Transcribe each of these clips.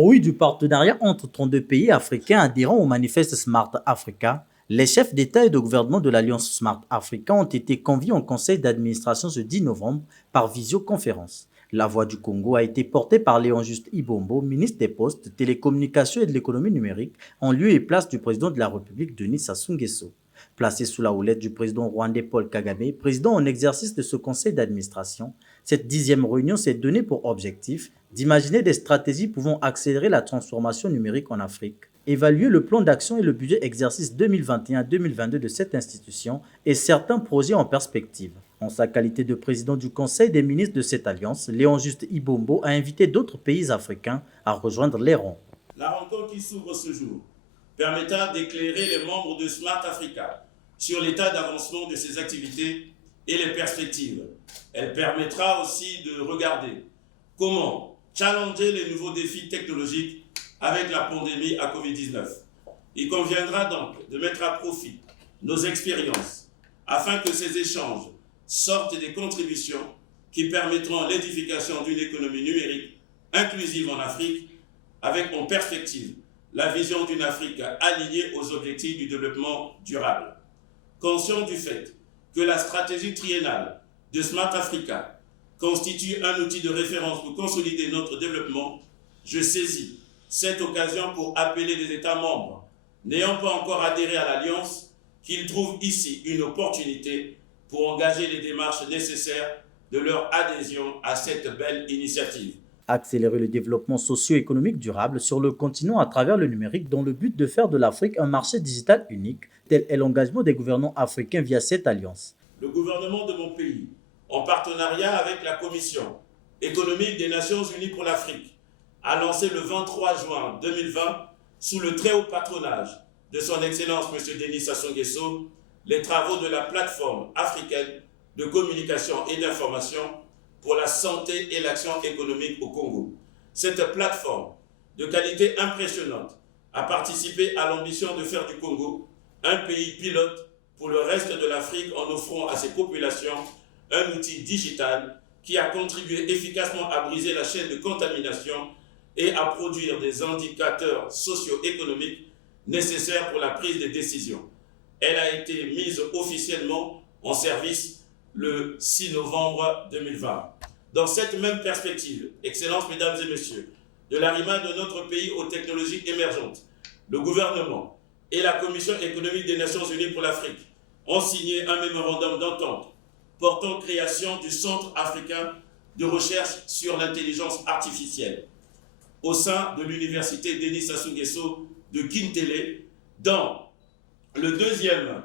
Oui, du partenariat entre 32 pays africains adhérents au manifeste Smart Africa, les chefs d'État et de gouvernement de l'Alliance Smart Africa ont été conviés au conseil d'administration ce 10 novembre par visioconférence. La voix du Congo a été portée par Léon Juste Ibombo, ministre des Postes, Télécommunications et de l'économie numérique, en lieu et place du président de la République, Denis Sassou Nguesso. Placé sous la houlette du président rwandais Paul Kagame, président en exercice de ce conseil d'administration, cette 10e réunion s'est donnée pour objectif d'imaginer des stratégies pouvant accélérer la transformation numérique en Afrique, évaluer le plan d'action et le budget exercice 2021-2022 de cette institution et certains projets en perspective. En sa qualité de président du Conseil des ministres de cette alliance, Léon Juste Ibombo a invité d'autres pays africains à rejoindre les rangs. La rencontre qui s'ouvre ce jour permettra d'éclairer les membres de Smart Africa sur l'état d'avancement de ses activités et les perspectives. Elle permettra aussi de regarder comment challenger les nouveaux défis technologiques avec la pandémie à Covid-19. Il conviendra donc de mettre à profit nos expériences afin que ces échanges sortent des contributions qui permettront l'édification d'une économie numérique inclusive en Afrique avec en perspective la vision d'une Afrique alignée aux objectifs du développement durable. Conscient du fait que la stratégie triennale de Smart Africa constitue un outil de référence pour consolider notre développement, je saisis cette occasion pour appeler les États membres n'ayant pas encore adhéré à l'Alliance qu'ils trouvent ici une opportunité pour engager les démarches nécessaires de leur adhésion à cette belle initiative. Accélérer le développement socio-économique durable sur le continent à travers le numérique dans le but de faire de l'Afrique un marché digital unique, tel est l'engagement des gouvernants africains via cette alliance. Le gouvernement de mon pays, en partenariat avec la Commission économique des Nations Unies pour l'Afrique, a lancé le 23 juin 2020, sous le très haut patronage de son Excellence M. Denis Sassou Nguesso, les travaux de la plateforme africaine de communication et d'information pour la santé et l'action économique au Congo. Cette plateforme, de qualité impressionnante, a participé à l'ambition de faire du Congo un pays pilote pour le reste de l'Afrique en offrant à ses populations un outil digital qui a contribué efficacement à briser la chaîne de contamination et à produire des indicateurs socio-économiques nécessaires pour la prise de décisions. Elle a été mise officiellement en service le 6 novembre 2020. Dans cette même perspective, Excellences, Mesdames et Messieurs, de l'arrivée de notre pays aux technologies émergentes, le gouvernement et la Commission économique des Nations Unies pour l'Afrique ont signé un mémorandum d'entente portant création du Centre africain de recherche sur l'intelligence artificielle au sein de l'Université Denis Sassou Nguesso de Kintele, dans le deuxième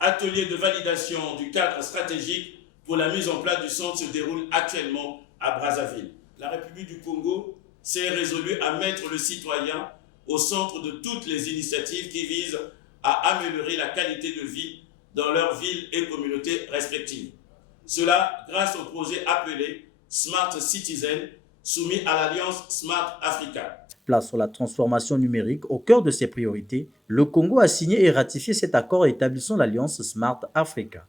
atelier de validation du cadre stratégique pour la mise en place du centre se déroule actuellement à Brazzaville. La République du Congo s'est résolue à mettre le citoyen au centre de toutes les initiatives qui visent à améliorer la qualité de vie dans leurs villes et communautés respectives. Cela grâce au projet appelé Smart Citizen, soumis à l'Alliance Smart Africa. Place sur la transformation numérique au cœur de ses priorités, le Congo a signé et ratifié cet accord établissant l'Alliance Smart Africa.